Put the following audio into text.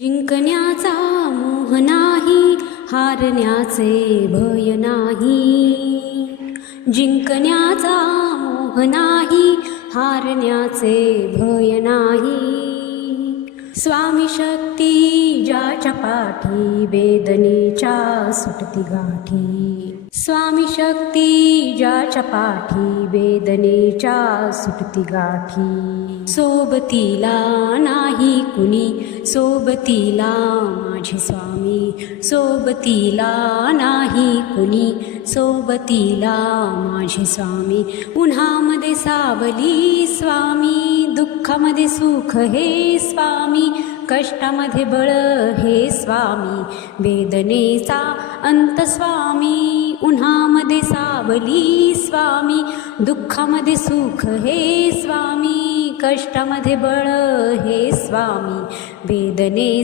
जिंकण्याचा मोह नाही, हारण्याचे भय नाही. जिंकण्याचा मोह नाही, हारण्याचे भय नाही. स्वामी शक्ती ज्याच्या पाठी, वेदनेच्या सुटती गाठी. स्वामी शक्ती ज्याच्या पाठी, वेदनेच्या सुटती गाठी. सोबतीला नाही कुणी, सोबतीला माझे स्वामी. सोबतीला नाही कुणी, सोबतीला माझे स्वामी. उन्हामध्ये सावली स्वामी, दुःखामध्ये सुख हे स्वामी. कष्टामध्ये बळ हे स्वामी, वेदनेचा अंत स्वामी. उन्हामध्ये सावली स्वामी, दुःखामध्ये सुख हे स्वामी. कष्टामध्ये बळ हे स्वामी, वेदने